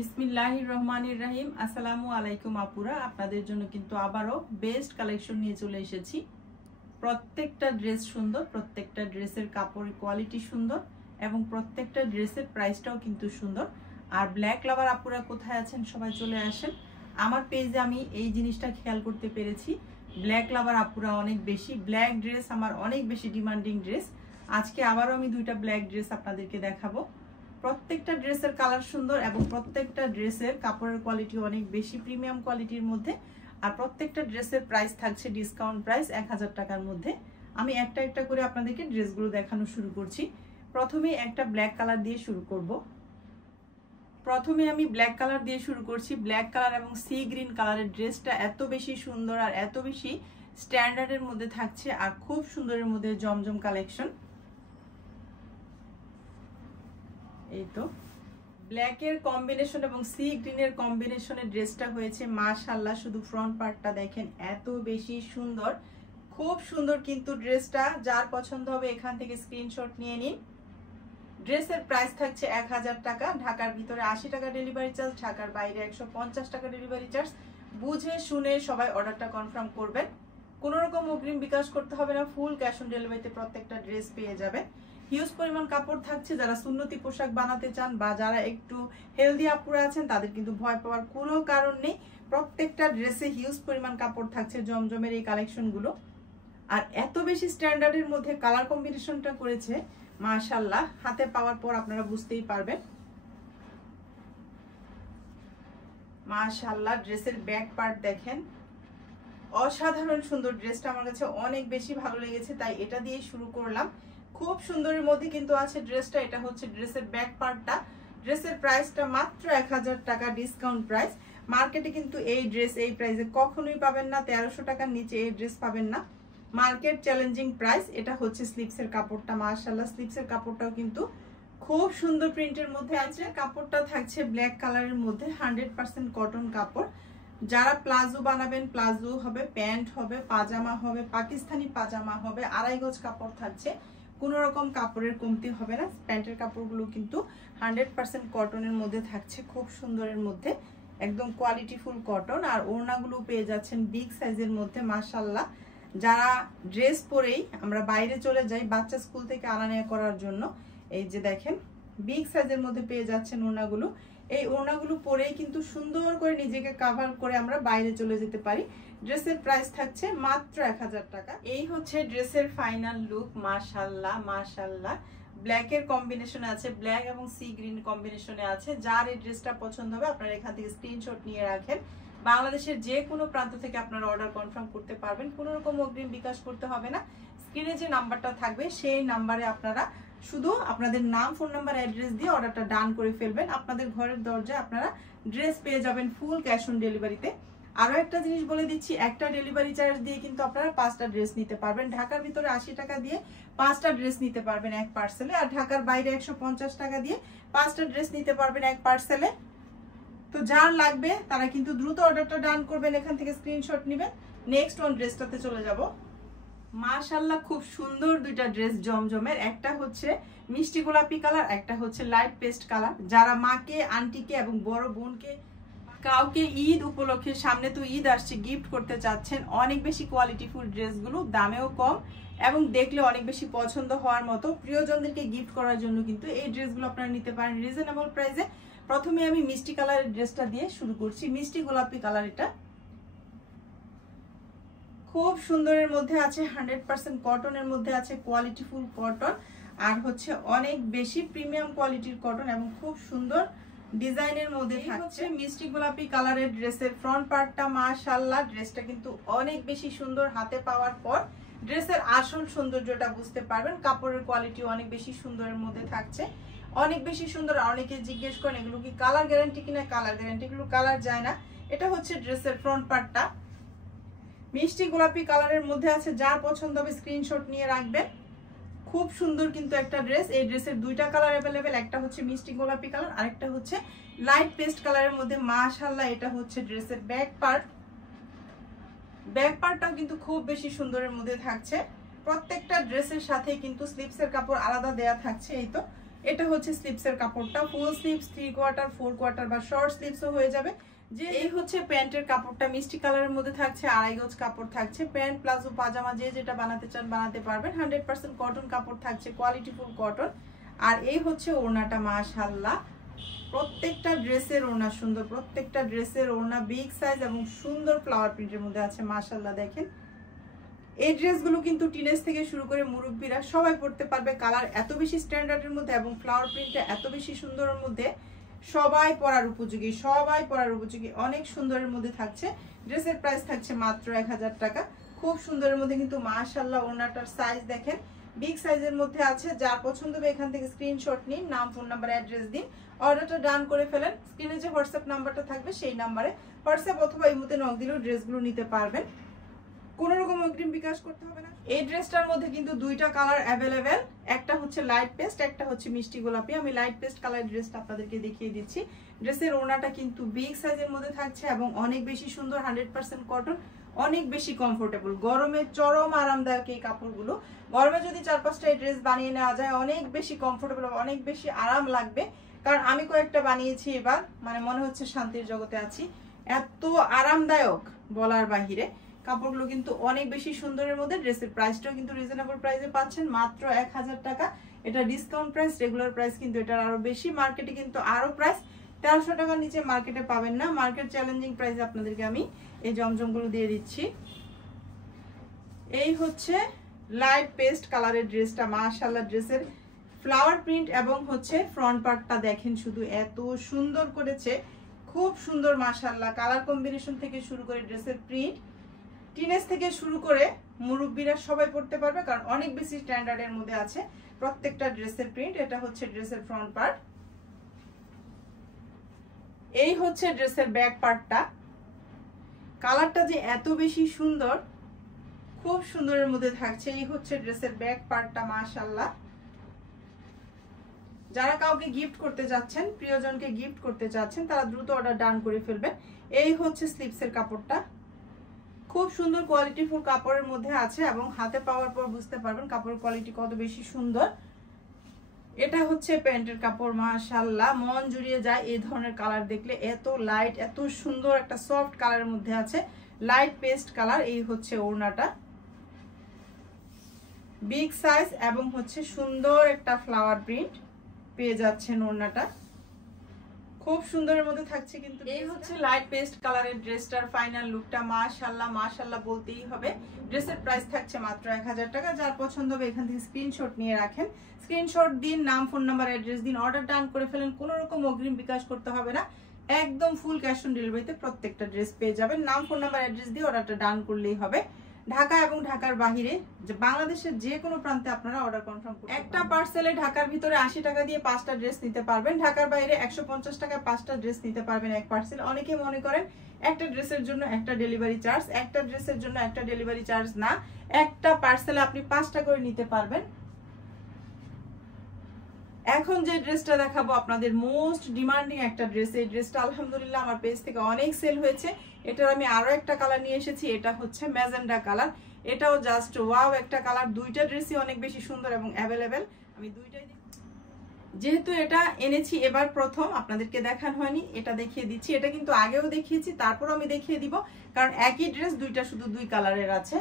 বিসমিল্লাহির রহমানির রহিম। আসসালামু আলাইকুম আপুরা, আপনাদের জন্য কিন্তু আবারও বেস্ট কালেকশন নিয়ে চলে এসেছি। প্রত্যেকটা ড্রেস সুন্দর, প্রত্যেকটা ড্রেসের কাপড়ের কোয়ালিটি সুন্দর এবং প্রত্যেকটা ড্রেসের প্রাইসটাও কিন্তু সুন্দর। আর ব্ল্যাক লাভার আপুরা কোথায় আছেন সবাই চলে আসেন। আমার পেজে আমি এই জিনিসটা খেয়াল করতে পেরেছি, ব্ল্যাক লাভার আপুরা অনেক বেশি, ব্ল্যাক ড্রেস আমার অনেক বেশি ডিমান্ডিং ড্রেস। আজকে আবারও আমি দুইটা ব্ল্যাক ড্রেস আপনাদেরকে দেখাবো। প্রত্যেকটা ড্রেসের কালার সুন্দর এবং প্রত্যেকটা ড্রেসের কাপড়ের কোয়ালিটি অনেক বেশি প্রিমিয়াম কোয়ালিটির মধ্যে। আর প্রত্যেকটা ড্রেসের প্রাইস থাকছে ডিসকাউন্ট প্রাইস 1000 টাকার মধ্যে। আমি একটা একটা করে আপনাদেরকে ড্রেসগুলো দেখানো শুরু করছি। প্রথমে একটা ব্ল্যাক কালার দিয়ে শুরু করব। প্রথমে আমি ব্ল্যাক কালার দিয়ে শুরু করছি। ব্ল্যাক কালার এবং সি গ্রিন কালারের ড্রেসটা এত বেশি সুন্দর আর এত বেশি স্ট্যান্ডার্ডের মধ্যে থাকছে আর খুব সুন্দরের মধ্যে জমজম কালেকশন। এই তো ব্ল্যাকের কম্বিনেশন এবং সি গ্রিনের কম্বিনেশনের ড্রেসটা হয়েছে মাশাআল্লাহ। শুধু ফ্রন্ট পার্টটা দেখেন এত বেশি সুন্দর, খুব সুন্দর কিন্তু ড্রেসটা। যার পছন্দ হবে এখান থেকে স্ক্রিনশট নিয়ে নিন। ড্রেসের প্রাইস থাকছে 1000 টাকা। ঢাকার ভিতরে 80 টাকা ডেলিভারি চার্জ, ঢাকার বাইরে 150 টাকা ডেলিভারি চার্জ। বুঝে শুনে সবাই অর্ডারটা কনফার্ম করবেন। কোনো রকম অগ্রিম বিকাশ করতে হবে না, ফুল ক্যাশ অন ডেলিভারিতে প্রত্যেকটা ড্রেস পেয়ে যাবে। হিউজ পরিমাণ কাপড় থাকছে। যারা সুন্নতি পোশাক বানাতে চান বা যারা একটু হেলদি আপুরা আছেন তাদের কিন্তু ভয় পাওয়ার কোনো কারণ নেই। প্রত্যেকটা ড্রেসে হিউজ পরিমাণ কাপড় থাকছে জমজমের এই কালেকশনগুলো। আর এত বেশি স্ট্যান্ডার্ডের মধ্যে কালার কম্বিনেশনটা করেছে মাশাআল্লাহ, হাতে পাওয়ার পর আপনারা বুঝতেই পারবেন। মাশাআল্লাহ ড্রেসের ব্যাক পার্ট দেখেন, অসাধারণ সুন্দর। ড্রেসটা আমার কাছে অনেক বেশি ভালো লেগেছে, তাই এটা দিয়ে শুরু করলাম। খুব সুন্দরের মধ্যে কিন্তু আছে ড্রেসটা। এটা হচ্ছে ড্রেসের ব্যাক পার্টটা। ড্রেসের প্রাইসটা মাত্র 1000 টাকা ডিসকাউন্ট প্রাইস। মার্কেটে কিন্তু এই ড্রেস এই প্রাইসে কখনোই পাবেন না। 1300 টাকার নিচে এই ড্রেস পাবেন না, মার্কেট চ্যালেঞ্জিং প্রাইস। এটা হচ্ছে স্লিপসের কাপড়টা। মাশাআল্লাহ স্লিপসের কাপড়টাও কিন্তু খুব সুন্দর প্রিন্টের মধ্যে আছে। কাপড়টা থাকছে ব্ল্যাক কালারের মধ্যে, 100% কটন কাপড়। যারা প্লাজো বানাবেন প্লাজো হবে, প্যান্ট হবে, পাজামা হবে, পাকিস্তানি পাজামা হবে। 2.5 গজ কাপড় থাকছে, কোনো রকম কাপড়ের কমতি হবে না। প্যান্টের কাপড়গুলো কিন্তু 100% কটনের মধ্যে থাকছে, খুব সুন্দরের মধ্যে, একদম কোয়ালিটিফুল কটন। আর ওড়নাগুলো পেয়ে যাচ্ছেন বিগ সাইজের মধ্যে মাশাআল্লাহ। যারা ড্রেস পরেই আমরা বাইরে চলে যাই বাচ্চা স্কুল থেকে আনা নেওয়া করার জন্য, এই যে দেখেন বিগ সাইজের মধ্যে পেয়ে যাচ্ছেন ওড়নাগুলো। এই ওড়নাগুলো পরেই কিন্তু সুন্দর করে নিজেকে কাভার করে আমরা বাইরে চলে যেতে পারি। ড্রেসের প্রাইস থাকছে মাত্র 1000 টাকা। এই হচ্ছে ড্রেসের ফাইনাল লুক। মাশাআল্লাহ মাশাআল্লাহ ব্ল্যাকের কম্বিনেশনে আছে, ব্ল্যাক এবং সি গ্রিন কম্বিনেশনে আছে। যার এই ড্রেসটা পছন্দ হবে আপনারা এখান থেকে স্ক্রিনশট নিয়ে রাখেন। বাংলাদেশের যে কোনো প্রান্ত থেকে আপনারা অর্ডার কনফার্ম করতে পারবেন, কোনো রকম অগ্রিম বিকাশ করতে হবে না। স্ক্রিনে যে নাম্বারটা থাকবে সেই নাম্বারে আপনারা শুধু আপনাদের নাম, ফোন নাম্বার, অ্যাড্রেস দিয়ে অর্ডারটা ডান করে ফেলবেন। আপনাদের ঘরের দরজায় আপনারা ড্রেস পেয়ে যাবেন ফুল ক্যাশ অন ডেলিভারিতে। আরো একটা জিনিস বলে দিচ্ছি, একটা ডেলিভারি চার্জ দিয়ে কিন্তু আপনারা 5টা ড্রেস নিতে পারবেন। ঢাকার ভিতরে 80 টাকা দিয়ে 5টা ড্রেস নিতে পারবেন এক পার্সেলে, আর ঢাকার বাইরে 150 টাকা দিয়ে 5টা ড্রেস নিতে পারবেন এক পার্সেলে। তো যার লাগবে তারা কিন্তু দ্রুত অর্ডারটা ডান করবেন, এখান থেকে স্ক্রিনশট নেবেন। নেক্সট ওয়ান ড্রেসটাতে চলে যাব। মাশাআল্লাহ খুব সুন্দর দুইটা ড্রেস জমজমের। একটা হচ্ছে মিষ্টি গোলাপি কালার, একটা হচ্ছে লাইট পেস্ট কালার। যারা মাকে, আন্টিকে এবং বড় বোনকে কাউকে ঈদ উপলক্ষে, সামনে তো ঈদ আসছে, গিফট করতে চাচ্ছেন, অনেক বেশি কোয়ালিটিফুল ড্রেসগুলো, দামেও কম এবং দেখলে অনেক বেশি পছন্দ হওয়ার মতো, প্রিয়জনদেরকে গিফট করার জন্য কিন্তু এই ড্রেসগুলো আপনারা নিতে পারেন রিজনেবল প্রাইসে। প্রথমে আমি মিষ্টি কালারের ড্রেসটা দিয়ে শুরু করছি। মিষ্টি গোলাপি কালার, এটা খুব সুন্দরের মধ্যে আছে, 100% কটনের মধ্যে আছে, কোয়ালিটিফুল কটন আর হচ্ছে অনেক বেশি প্রিমিয়াম কোয়ালিটির কটন এবং খুব সুন্দর ডিজাইনের মধ্যে থাকছে। মিষ্টি গোলাপি কালারের ড্রেসের ফ্রন্ট পার্টটা মাশাআল্লাহ, ড্রেসটা কিন্তু অনেক বেশি সুন্দর। হাতে পাওয়ার পর ড্রেসের আসল সৌন্দর্যটা বুঝতে পারবেন। কাপড়ের কোয়ালিটি অনেক বেশি সুন্দরের মধ্যে থাকছে, অনেক বেশি সুন্দর। অনেকে জিজ্ঞেস করেন এগুলো কি কালার গ্যারান্টি কিনা, কালার গ্যারান্টি, এগুলো কালার যায় না। এটা হচ্ছে ড্রেসের ফ্রন্ট পার্টটা, মিষ্টি গোলাপি কালারের মধ্যে আছে। যার পছন্দ হবে স্ক্রিনশট নিয়ে রাখবেন। খুব সুন্দর কিন্তু একটা ড্রেস। এই ড্রেসের দুইটা কালার অ্যাভেলেবেল, একটা হচ্ছে মিষ্টি গোলাপি কালার, আরেকটা হচ্ছে লাইট পেস্ট কালারের মধ্যে। মাশাআল্লাহ এটা হচ্ছে ড্রেসের ব্যাক পার্ট। ব্যাক পার্টটাও কিন্তু খুব বেশি সুন্দরের মধ্যে থাকছে। প্রত্যেকটা ড্রেসের সাথে কিন্তু স্লিপসের কাপড় আলাদা দেয়া থাকছে। এই তো এটা হচ্ছে স্লিপসের কাপড়টা, ফুল স্লিভস, 3/4, 4/4 বা শর্ট স্লিভসও হয়ে যাবে। যে এই হচ্ছে প্যান্টের কাপড়টা, মিষ্টি কালারের মধ্যে থাকছে, 2.5 গজ কাপড় থাকছে। প্যান্ট প্লাজো পাজামা যে যেটা বানাতে চান বানাতে পারবেন। 100% কটন কাপড় থাকছে, কোয়ালিটিফুল কটন। আর এই হচ্ছে ওড়নাটা, মাশাআল্লাহ প্রত্যেকটা ড্রেসের ওড়না সুন্দর, প্রত্যেকটা ড্রেসের ওড়না বিগ সাইজ এবং সুন্দর ফ্লাওয়ার প্রিন্টের মধ্যে আছে, মাশাআল্লাহ। দেখেন এই ড্রেসগুলো কিন্তু টিনেজ থেকে শুরু করে মুরব্বীরা সবাই পরতে পারবে। কালার এত বেশি স্ট্যান্ডার্ডের মধ্যে এবং ফ্লাওয়ার প্রিন্টটা এত বেশি সুন্দরের মধ্যে সবাই পরার উপযোগী, সবাই পরার উপযোগী, অনেক সুন্দরের মধ্যে থাকছে। ড্রেসের প্রাইস থাকছে মাত্র 1000 টাকা। খুব সুন্দরের মধ্যে কিন্তু মাশাআল্লাহ ওড়নাটার সাইজ দেখেন বিগ সাইজের মধ্যে আছে। যার পছন্দ হবে এখান থেকে স্ক্রিনশট নিন, নাম, ফোন নাম্বার, অ্যাড্রেস দিন, অর্ডারটা ডান করে ফেলেন। স্ক্রিনে যে হোয়াটসঅ্যাপ নাম্বারটা থাকবে সেই নাম্বারে হোয়াটসঅ্যাপ অথবা ইমোতে নক দিলেও ড্রেসগুলো নিতে পারবেন, কোনো রকম অগ্রিম বিকাশ করতে হবে না। এই ড্রেসটার মধ্যে কিন্তু দুইটা কালার অ্যাভেলেবেল, একটা হচ্ছে লাইট পেস্ট, একটা হচ্ছে মিষ্টি গোলাপি। আমি লাইট পেস্ট কালার ড্রেসটা আপনাদেরকে দেখিয়ে দিচ্ছি। ড্রেসের ওড়নাটা কিন্তু বিগ সাইজের মধ্যে থাকছে এবং অনেক বেশি সুন্দর, 100% কটন, অনেক বেশি কমফোর্টেবল, গরমে চরম আরামদায়ক এই কাপড়গুলো। গরমে যদি 4-5টা ড্রেস বানিয়ে নেওয়া যায় অনেক বেশি কমফোর্টেবল, অনেক বেশি আরাম লাগবে। কারণ আমি কয়েকটা বানিয়েছি এবার, মানে মনে হচ্ছে শান্তির জগতে আছি, এত আরামদায়ক বলার বাহিরে। কাপড়গুলো কিন্তু অনেক বেশি সুন্দরের মধ্যে। ড্রেসের প্রাইসটাও কিন্তু রিজনেবল প্রাইসে পাচ্ছেন, মাত্র 1000 টাকা। এটা ডিসকাউন্ট প্রাইস, রেগুলার প্রাইস কিন্তু এটার আরো বেশি। মার্কেটে কিন্তু আরো প্রাইস 1300 টাকার নিচে মার্কেটে পাবেন না। মার্কেট চ্যালেঞ্জিং প্রাইসে আপনাদেরকে আমি এই জমজমগুলো দিয়ে দিচ্ছি। এই হচ্ছে লাইট পেস্ট কালারের ড্রেসটা, মাশাআল্লাহ ড্রেসের ফ্লাওয়ার প্রিন্ট এবং হচ্ছে ফ্রন্ট পার্টটা দেখেন শুধু এত সুন্দর করেছে, খুব সুন্দর মাশাআল্লাহ। কালার কম্বিনেশন থেকে শুরু করে ড্রেসের প্রিন্ট, টিনেজ থেকে শুরু করে মুরব্বীরা সবাই পড়তে পারবে, কারণ অনেক বেশি স্ট্যান্ডার্ডের মধ্যে আছে প্রত্যেকটা ড্রেসের প্রিন্ট। এটা হচ্ছে ড্রেসের ফ্রন্ট পার্ট, এই হচ্ছে ড্রেসের ব্যাক পার্টটা। কালারটা যে এত বেশি সুন্দর, খুব সুন্দরের মধ্যে থাকছে। এই হচ্ছে ড্রেসের ব্যাক পার্টটা, মাশাআল্লাহ। যারা কাউকে গিফট করতে যাচ্ছেন, প্রিয়জনকে গিফট করতে যাচ্ছেন, তারা দ্রুত অর্ডার ডান করে ফেলবেন। এই হচ্ছে স্লিভসের কাপড়টা, খুব সুন্দর কোয়ালিটিফুল কাপড়ের মধ্যে আছে এবং হাতে পাওয়ার পর বুঝতে পারবেন কাপড়ের কোয়ালিটি কত বেশি সুন্দর। এটা হচ্ছে প্যান্টের কাপড়, মাশাআল্লাহ মন জুড়িয়ে যায় এই ধরনের কালার দেখলে। এত লাইট, এত সুন্দর একটা সফট কালারের মধ্যে আছে, লাইট পেস্ট কালার। এই হচ্ছে ওড়নাটা, বিগ সাইজ এবং হচ্ছে সুন্দর একটা ফ্লাওয়ার প্রিন্ট পেয়ে যাচ্ছেন ওড়নাটা, খুব সুন্দরের মধ্যে থাকছে। কিন্তু এই হচ্ছে লাইট পেস্ট কালারের ড্রেসটার ফাইনাল লুকটা, মাশাআল্লাহ মাশাআল্লাহ বলতেই হবে। ড্রেসের প্রাইস থাকছে মাত্র 1000 টাকা। যার পছন্দ হবে এখান থেকে স্ক্রিনশট নিয়ে রাখেন, স্ক্রিনশট দিন, নাম, ফোন নাম্বার, অ্যাড্রেস দিন, অর্ডার ডান করে ফেলেন। কোনো রকম অগ্রিম বিকাশ করতে হবে না, একদম ফুল ক্যাশ অন ডেলিভারিতে প্রত্যেকটা ড্রেস পেয়ে যাবেন। নাম, ফোন নাম্বার, অ্যাড্রেস দিয়ে অর্ডারটা ডান করলেই হবে। ঢাকা এবং ঢাকার বাহিরে বাংলাদেশের যে কোনো প্রান্তে আপনারা অর্ডার কনফার্ম করুন। একটা পার্সেলে ঢাকার ভিতরে 80 টাকা দিয়ে 5টা ড্রেস নিতে পারবেন, ঢাকার বাইরে 150 টাকায় 5টা ড্রেস নিতে পারবেন এক পার্সেল। অনেকে মনে করেন একটা ড্রেসের জন্য একটা ডেলিভারি চার্জ, একটা ড্রেসের জন্য একটা ডেলিভারি চার্জ না, একটা পার্সেলে আপনি 5টা করে নিতে পারবেন। এখন যে ড্রেসটা দেখাবো আপনাদের মোস্ট ডিমান্ডিং একটা ড্রেস, এই ড্রেসটা আলহামদুলিল্লাহ আমার পেজ থেকে অনেক সেল হয়েছে। এটার আমি আরো একটা কালার নিয়ে এসেছি, এটা হচ্ছে ম্যাজেন্ডা কালার। এটাও জাস্ট ওয়াও একটা কালার। দুইটা ড্রেসই অনেক বেশি সুন্দর এবং অ্যাভেলেবেল। আমি দুইটাই যেহেতু এটা এনেছি এবার প্রথম, আপনাদেরকে দেখানো হয়নি, এটা দেখিয়ে দিচ্ছি। এটা কিন্তু আগেও দেখিয়েছি, তারপর আমি দেখিয়ে দিব, কারণ একই ড্রেস দুইটা শুধু দুই কালারের আছে।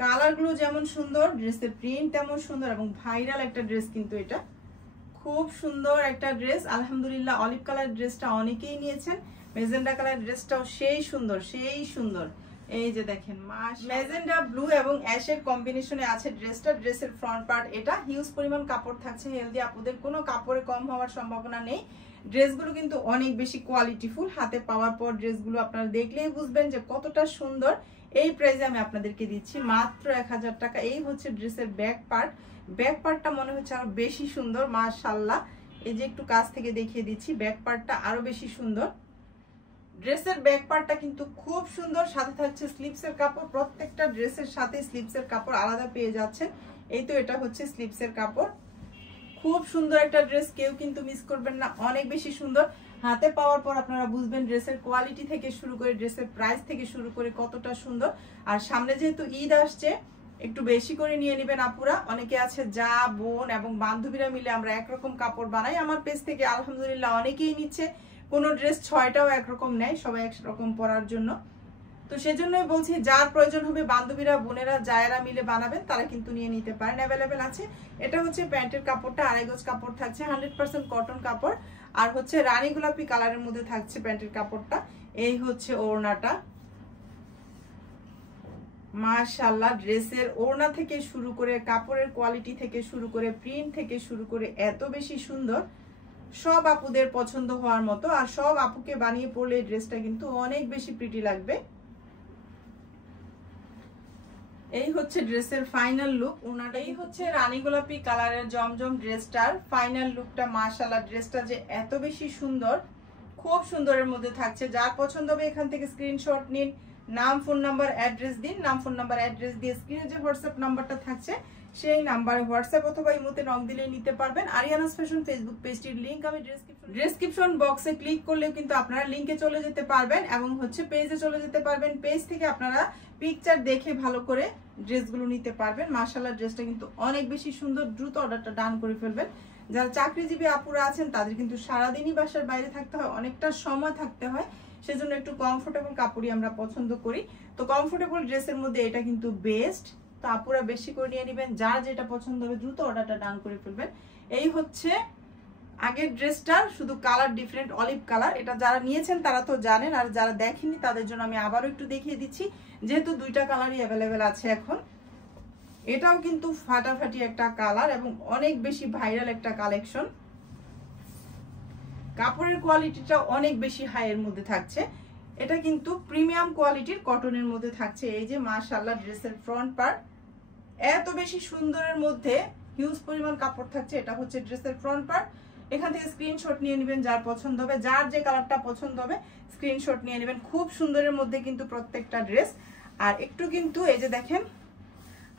কালারগুলো যেমন সুন্দর, ড্রেসের প্রিন্ট তেমন সুন্দর এবং ভাইরাল একটা ড্রেস। কিন্তু এটা খুব সুন্দর একটা ড্রেস আলহামদুলিল্লাহ। অলিভ কালার ড্রেসটা অনেকেই নিয়েছেন, মেজেন্ডা কালার ড্রেসটাও সেই সুন্দর, সেই সুন্দর। এই যে দেখেন ম্যাজেন্ডা ব্লু এবং অ্যাশের কম্বিনেশনে আছে ড্রেসটা। ড্রেসের ফ্রন্ট পার্ট এটা, হিউজ পরিমাণ কাপড় থাকছে। হেলদি আপুদের কোনো কাপড়ে কম হওয়ার সম্ভাবনা নেই। ড্রেসগুলো কিন্তু অনেক বেশি কোয়ালিটিফুল, হাতে পাওয়ার পর ড্রেসগুলো আপনারা দেখলেই বুঝবেন যে কতটা সুন্দর। এই প্রাইসে আমি আপনাদেরকে দিচ্ছি মাত্র 1000 টাকা। এই হচ্ছে ড্রেসের ব্যাক পার্ট, ব্যাক পার্টটা মনে হচ্ছে আরো বেশি সুন্দর, মাশাআল্লাহ। এই যে একটু কাছ থেকে দেখিয়ে দিচ্ছি, ব্যাক পার্টটা আরো বেশি সুন্দর। ড্রেসের ব্যাক পার্টটা কিন্তু খুব সুন্দর, সাথে থাকছে স্লিভসের কাপড়। প্রত্যেকটা ড্রেসের সাথে স্লিভসের কাপড় আলাদা পেয়ে যাচ্ছেন। এই তো এটা হচ্ছে স্লিভসের কাপড়, খুব সুন্দর একটা ড্রেস, কেউ কিন্তু মিস করবেন না, অনেক বেশি সুন্দর। হাতে পাওয়ার পর আপনারা বুঝবেন ড্রেসের কোয়ালিটি থেকে শুরু করে ড্রেসের প্রাইস থেকে শুরু করে কতটা সুন্দর। আর সামনে যেহেতু ঈদ আসছে, একটু বেশি করে নিয়ে নেবেন আপুরা। অনেকে আছে যা বোন এবং বান্ধবীরা মিলে আমরা একরকম কাপড় বানাই। আমার পেজ থেকে আলহামদুলিল্লাহ অনেকেই নিচ্ছে, কোনো ড্রেস 6টাও একরকম নেয়, সবাই একরকম পরার জন্য। তো সেজন্যই বলছি, যার প্রয়োজন হবে বান্ধবীরা বোনেরা যারা মিলে বানাবেন তারা কিন্তু নিয়ে নিতে পারেন, অ্যাভেলেবেল আছে। এটা হচ্ছে প্যান্টের কাপড়টা, 2.5 গজ কাপড় থাকছে, 100% কটন কাপড়, আর হচ্ছে রানী গোলাপি কালারের মধ্যে থাকছে প্যান্টের কাপড়টা। এই হচ্ছে ওড়নাটা, মাশাআল্লাহ ড্রেসের ওড়না থেকে শুরু করে কাপড়ের কোয়ালিটি থেকে শুরু করে প্রিন্ট থেকে শুরু করে এত বেশি সুন্দর, সব আপুদের পছন্দ হওয়ার মতো। আর সব আপুকে বানিয়ে পরলে এই ড্রেসটা কিন্তু অনেক বেশি প্রিটি লাগবে। এই হচ্ছে ড্রেসের ফাইনাল লুক। ওনাটা এই হচ্ছে রানী গোলাপি কালারের জমজম ড্রেসটার ফাইনাল লুকটা। মাশাআল্লাহ ড্রেসটা যে এত বেশি সুন্দর, খুব সুন্দরের মধ্যে থাকছে। যার পছন্দ হবে এখান থেকে স্ক্রিনশট নিন, নাম ফোন নাম্বার অ্যাড্রেস দিন, নাম ফোন নাম্বার অ্যাড্রেস দিয়ে স্ক্রিনে যে হোয়াটসঅ্যাপ নাম্বারটা থাকছে সেই নাম্বারে হোয়াটসঅ্যাপ অথবা ইমোতে নক দিলে নিতে পারবেন। আরিয়ানাস ফ্যাশন ফেসবুক পেজটির লিংক আমি ডেসক্রিপশন বক্সে ক্লিক করলেও কিন্তু আপনারা লিংকে চলে যেতে পারবেন এবং হচ্ছে পেজে চলে যেতে পারবেন। পেজ থেকে আপনারা পিকচার দেখে ভালো করে ড্রেসগুলো নিতে পারবেন। মাশাআল্লাহ ড্রেসটা কিন্তু অনেক বেশি সুন্দর, দ্রুত অর্ডারটা ডান করে ফেলবেন। যারা চাকরিজীবী আপুরা আছেন তাদের কিন্তু সারাদিনই বাসার বাইরে থাকতে হয়, অনেকটা সময় থাকতে হয়, সেজন্য একটু কমফোর্টেবল কাপড়ই আমরা পছন্দ করি। তো কমফোর্টেবল ড্রেসের মধ্যে এটা কিন্তু বেস্ট। তো আপুরা বেশি করে নিয়ে নেবেন, যার যেটা পছন্দ হবে দ্রুত অর্ডারটা ডান করে ফেলবেন। এই হচ্ছে আগের ড্রেসটা, শুধু কালার ডিফারেন্ট, অলিভ কালার। এটা যারা নিয়েছেন তারা তো জানেন, আর যারা দেখেননি তাদের জন্য আমি আবারও একটু দেখিয়ে দিচ্ছি, যেহেতু দুইটা কালারই অ্যাভেলেবেল আছে এখন। এটাও কিন্তু ফাটাফাটি একটা কালার এবং অনেক বেশি ভাইরাল একটা কালেকশন। কাপড়ের কোয়ালিটিটা অনেক বেশি হাই এর মধ্যে থাকছে। এটা কিন্তু প্রিমিয়াম কোয়ালিটির কটনের মধ্যে থাকছে। এই যে মাশাআল্লাহ ড্রেসের ফ্রন্ট পার্ট এত বেশি সুন্দরের মধ্যে হিউজ পরিমাণ কাপড় থাকছে। এটা হচ্ছে ড্রেসের ফ্রন্ট পার্ট। এখান থেকে স্ক্রিনশট নিয়ে নেবেন যার পছন্দ হবে, যার যে কালারটা পছন্দ হবে স্ক্রিনশট নিয়ে নেবেন। খুব সুন্দরের মধ্যে কিন্তু প্রত্যেকটা ড্রেস। আর একটু কিন্তু এই যে দেখেন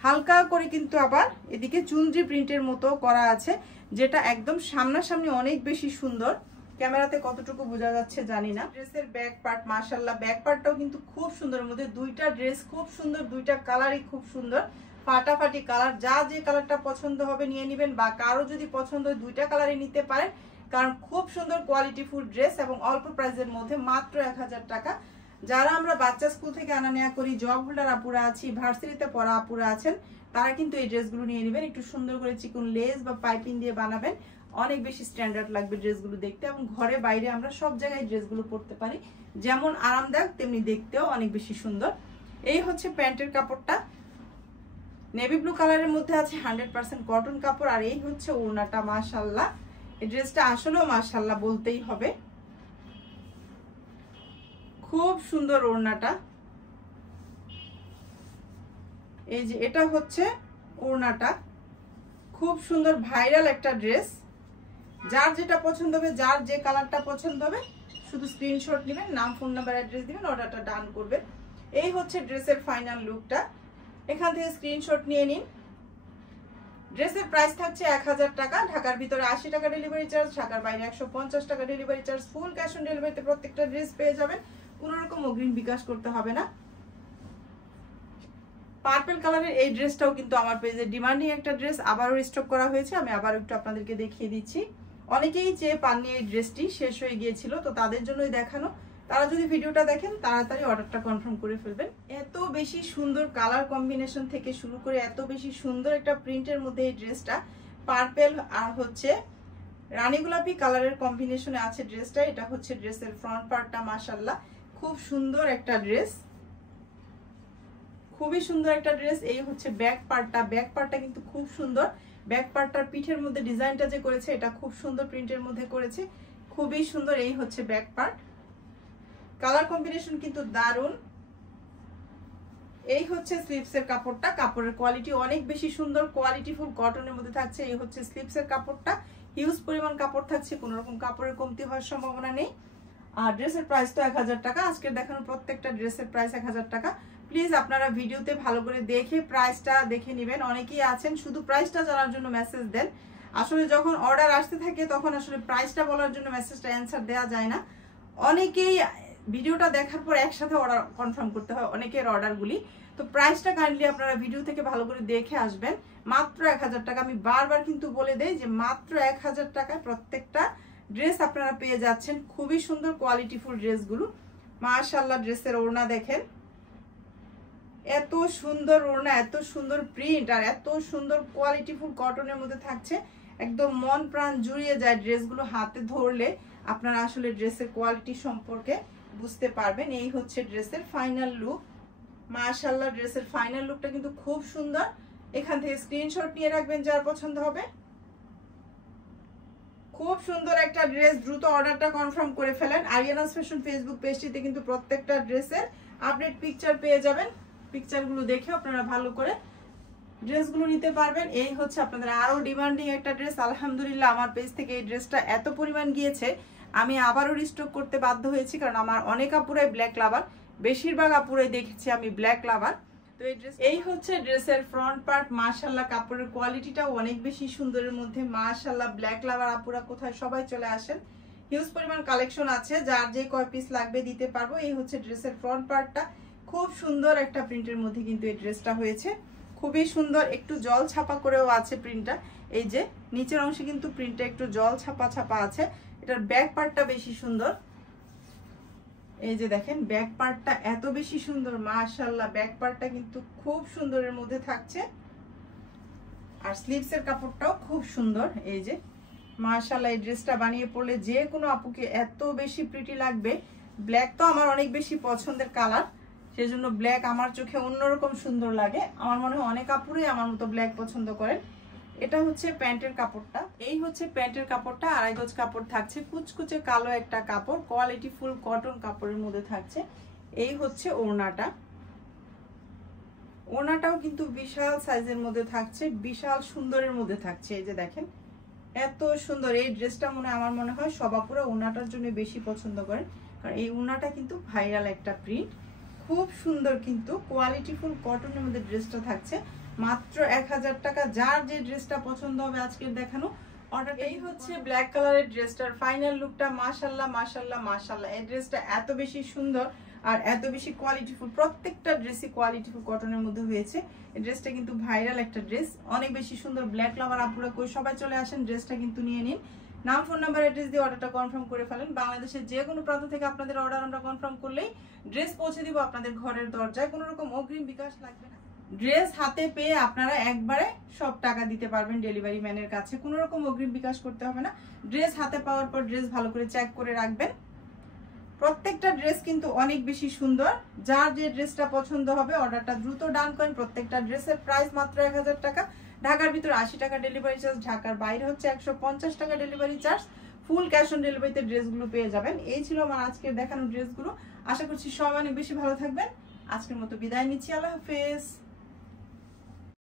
হালকা করে কিন্তু আবার এদিকে চুনরি প্রিন্টের মতো করা আছে, যেটা একদম সামনাসামনি অনেক বেশি সুন্দর। ক্যামেরাতে কতটুকু বোঝা যাচ্ছে জানি না। ড্রেসের ব্যাক পার্ট মাশাআল্লাহ, ব্যাক পার্টটাও কিন্তু খুব সুন্দরের মধ্যে, দুইটা ড্রেস খুব সুন্দর, দুইটা কালারই খুব সুন্দর, ফাটাফাটি কালার। যা যে কালারটা পছন্দ হবে নিয়ে নেবেন, বা কারো যদি পছন্দ হয় দুইটা কালারই নিতে পারেন, কারণ খুব সুন্দর কোয়ালিটিফুল ড্রেস এবং অল্প প্রাইসের মধ্যে মাত্র 1000 টাকা। যারা আমরা বাচ্চা স্কুল থেকে আনা নেওয়া করি, জব হোল্ডার আপুরা আছি, ভার্সিটিতে পড়া আপুরা আছেন, তারা কিন্তু এই ড্রেসগুলো নিয়ে নেবেন। একটু সুন্দর করে চিকন লেস বা পাইপিং দিয়ে বানাবেন, অনেক বেশি স্ট্যান্ডার্ড লাগবে ড্রেসগুলো দেখতে, এবং ঘরে বাইরে আমরা সব জায়গায় ড্রেসগুলো পরতে পারি। যেমন আরামদায়ক তেমনি দেখতেও অনেক বেশি সুন্দর। এই হচ্ছে প্যান্টের কাপড়টা, নেভি ব্লু কালারের মধ্যে আছে, 100% কটন কাপড়। আর এই হচ্ছে ওড়নাটা। মাশাআল্লাহ এই ড্রেসটা আসলেও মাশাআল্লাহ বলতেই হবে, খুব সুন্দর ওড়নাটা। এই যে এটা হচ্ছে ওড়নাটা, খুব সুন্দর ভাইরাল একটা ড্রেস। যার যেটা পছন্দ হবে, যার যে কালারটা পছন্দ হবে শুধু স্ক্রিনশট নেবেন, নাম ফোন নাম্বার অ্যাড্রেস দিবেন, অর্ডারটা ডান করবেন। এই হচ্ছে ড্রেসের ফাইনাল লুকটা। এখান থেকে স্ক্রিনশট নিয়ে নিন। ড্রেসের প্রাইস থাকছে 1000 টাকা, ঢাকার ভিতরে 80 টাকা ডেলিভারি চার্জ, ঢাকার বাইরে 150 টাকা delivery charge. Full cash on ডেলিভারিতে প্রত্যেকটা ড্রেস পেয়ে যাবেন, কোনো রকম অগ্রিম বিকাশ করতে হবে না। পার্পল কালারের এই ড্রেসটাও কিন্তু আমার পেজে ডিমান্ডিং একটা ড্রেস, আবারও স্টক করা হয়েছে। আমি আবার একটু আপনাদেরকে দেখিয়ে দিচ্ছি। অনেকেই চেয়ে পাননি এই ড্রেসটি, শেষ হয়ে গিয়েছিল, তো তাদের জন্যই দেখানো। তারা যদি ভিডিওটা দেখেন তাড়াতাড়ি অর্ডারটা কনফার্ম করে ফেলবেন। এত বেশি সুন্দর কালার কম্বিনেশন থেকে শুরু করে এত বেশি সুন্দর একটা প্রিন্টের মধ্যে এই ড্রেসটা, পার্পল আর হচ্ছে রানী গোলাপি কালারের কম্বিনেশনে আছে ড্রেসটা। এটা হচ্ছে ড্রেসের ফ্রন্ট পার্টটা। মাশাআল্লাহ খুব সুন্দর একটা ড্রেস, খুবই সুন্দর একটা ড্রেস। এই হচ্ছে ব্যাক পার্টটা, ব্যাক পার্টটা কিন্তু খুব সুন্দর। ব্যাক পার্টটার পিঠের মধ্যে ডিজাইনটা যে করেছে এটা খুব সুন্দর প্রিন্টের মধ্যে করেছে, খুবই সুন্দর। এই হচ্ছে ব্যাক পার্ট, কালার কম্বিনেশন কিন্তু দারুন। এই হচ্ছে স্লিভসের কাপড়টা, কাপড়ের কোয়ালিটি অনেক বেশি সুন্দর, কোয়ালিটিফুল কটনের মধ্যে থাকছে। এই হচ্ছে স্লিভসের কাপড়টা, হিউজ পরিমাণ কাপড় থাকছে, কোনো রকম কাপড়ের কমতি হওয়ার সম্ভাবনা নেই। আর ড্রেসের প্রাইস তো 1000 টাকা। আজকে দেখানো প্রত্যেকটা ড্রেসের প্রাইস 1000 টাকা। প্লিজ আপনারা ভিডিওতে ভালো করে দেখে প্রাইসটা দেখে নেবেন। অনেকেই আছেন শুধু প্রাইসটা জানার জন্য মেসেজ দেন, আসলে যখন অর্ডার আসতে থাকে তখন আসলে প্রাইসটা বলার জন্য মেসেজটা অ্যান্সার দেওয়া যায় না। অনেকেই ভিডিওটা দেখার পর একসাথে অর্ডার কনফার্ম করতে হয় অনেকের অর্ডারগুলি, তো প্রাইসটা কাইন্ডলি আপনারা ভিডিও থেকে ভালো করে দেখে আসবেন। মাত্র 1000 টাকা। আমি বারবার কিন্তু বলে দেই যে মাত্র 1000 টাকায় প্রত্যেকটা ড্রেস আপনারা পেয়ে যাচ্ছেন। খুবই সুন্দর কোয়ালিটিফুল ড্রেসগুলো। মাশাআল্লাহ, ড্রেসের ওড়না দেখেন, এত সুন্দর ওড়না, এত সুন্দর প্রিন্ট আর এত সুন্দর কোয়ালিটিফুল কটনের মধ্যে থাকছে। একদম মন প্রাণ জুড়িয়ে যায় ড্রেসগুলো হাতে ধরলে। আপনারা আসলে ড্রেসের কোয়ালিটি সম্পর্কে বুঝতে পারবেন। এই হচ্ছে ড্রেসের ফাইনাল লুক। মাশাআল্লাহ, ড্রেসের ফাইনাল লুকটা কিন্তু খুব সুন্দর। এখান থেকে স্ক্রিনশট নিয়ে রাখবেন যার পছন্দ হবে। খুব সুন্দর একটা ড্রেস, দ্রুত অর্ডারটা কনফার্ম করে ফেলেন। আরিয়ানাস ফ্যাশন ফেসবুক পেজটিতে কিন্তু প্রত্যেকটা ড্রেসের আপডেট পিকচার পেয়ে যাবেন। পিকচারগুলো দেখে আপনারা ভালো করে ড্রেসগুলো নিতে পারবেন। এই হচ্ছে আপনাদের আরো ডিমান্ডিং একটা ড্রেস। আলহামদুলিল্লাহ, আমার পেজ থেকে এই ড্রেসটা এত পরিমাণ গিয়েছে, আমি আবারও রিস্টক করতে বাধ্য হয়েছি, কারণ আমার অনেক আপুরাই ব্ল্যাক লাভার, বেশিরভাগ আপুরাই দেখেছি আমি ব্ল্যাক লাভার। তো এই হচ্ছে ড্রেসের ফ্রন্ট পার্ট। মাশাআল্লাহ, কাপড়ের কোয়ালিটিটাও অনেক বেশি সুন্দরের মধ্যে। মাশাআল্লাহ, ব্ল্যাক লাভার আপুরা কোথায় সবাই চলে আসেন। হিউজ পরিমাণ কালেকশন আছে, যার যে কয় পিস লাগবে দিতে পারবো। এই হচ্ছে ড্রেসের ফ্রন্ট পার্টটা। খুব সুন্দর একটা প্রিন্টের মধ্যে কিন্তু এই ড্রেসটা হয়েছে। খুবই সুন্দর, একটু জল ছাপা করেও আছে প্রিন্টটা। এই যে নিচের অংশে কিন্তু প্রিন্টটা একটু জল ছাপা ছাপা আছে। এটার ব্যাক পার্টটা বেশি সুন্দর। এই যে দেখেন ব্যাক পার্টটা এত বেশি সুন্দর। মাশাআল্লাহ, ব্যাক পার্টটা কিন্তু খুব সুন্দরের মধ্যে থাকছে। আর স্লিভসের কাপড়টাও খুব সুন্দর। এই যে মাশাআল্লাহ, এই ড্রেসটা বানিয়ে পরলে যে কোনো আপুকে এত বেশি প্রিটি লাগবে। ব্ল্যাক তো আমার অনেক বেশি পছন্দের কালার, সেজন্য ব্ল্যাক আমার চোখে অন্যরকম সুন্দর লাগে। আমার মনে হয় অনেক আপুরই আমার মতো ব্ল্যাক পছন্দ করেন। এটা হচ্ছে প্যান্টের কাপড়টা। এই হচ্ছে প্যান্টের কাপড়টা। 2.5 গজ কাপড় থাকছে, কুচকুচে কালো একটা কাপড়, কোয়ালিটি ফুল কটন কাপড়ের মধ্যে থাকছে। এই হচ্ছে ওড়নাটা। ওড়নাটাও কিন্তু বিশাল সাইজের মধ্যে থাকছে, বিশাল সুন্দরের মধ্যে থাকছে। এই যে দেখেন এত সুন্দর এই ড্রেসটা। আমার মনে হয় সব আপুরা ওড়নাটার জন্য বেশি পছন্দ করেন, কারণ এই ওড়নাটা কিন্তু ভাইরাল একটা প্রিন্ট। খুব সুন্দর কিন্তু কোয়ালিটিফুল কটনের মধ্যে ড্রেসটা থাকছে। মাত্র 1000 টাকা। যার যে ড্রেসটা পছন্দ হবে আজকের দেখানো অর্ডার। এই হচ্ছে ব্ল্যাক কালারের ড্রেসটার ফাইনাল লুকটা। মাশাআল্লাহ মাশাআল্লাহ মাশাআল্লাহ, এই ড্রেসটা এত বেশি সুন্দর আর এত বেশি কোয়ালিটিফুল। প্রত্যেকটা ড্রেসই কোয়ালিটিফুল কটনের মধ্যে হয়েছে। এই ড্রেসটা কিন্তু ভাইরাল একটা ড্রেস, অনেক বেশি সুন্দর। ব্ল্যাক লাভার আপুরা কই সবাই চলে আসেন, ড্রেসটা কিন্তু নিয়ে নিন। নাম, ফোন নাম্বার, অ্যাড্রেস দিয়ে অর্ডারটা কনফার্ম করে ফেলেন। বাংলাদেশের যে কোনো প্রান্ত থেকে আপনাদের অর্ডার আমরা কনফার্ম করলেই ড্রেস পৌঁছে দিব আপনাদের ঘরের দরজায়। কোনো রকম অগ্রিম বিকাশ লাগবে না। ড্রেস হাতে পেয়ে আপনারা একবারে সব টাকা দিতে পারবেন ডেলিভারি ম্যানের কাছে। কোনো রকম অগ্রিম বিকাশ করতে হবে না। ড্রেস হাতে পাওয়ার পর ড্রেস ভালো করে চেক করে রাখবেন। প্রত্যেকটা ড্রেস কিন্তু অনেক বেশি সুন্দর। যার যে ড্রেসটা পছন্দ হবে অর্ডারটা দ্রুত ডান করেন। প্রত্যেকটা ড্রেসের প্রাইস মাত্র 1000 টাকা। ঢাকার ভিতরে 80 টাকা ডেলিভারি চার্জ, ঢাকার বাইরে হচ্ছে 150 টাকা delivery charge. Full cash on ডেলিভারিতে ড্রেসগুলো পেয়ে যাবেন। এই ছিল আমার আজকের দেখানো ড্রেসগুলো। আশা করছি সবাই অনেক বেশি ভালো থাকবেন। আজকের মতো বিদায় নিচ্ছি। আল্লাহ হাফেজ।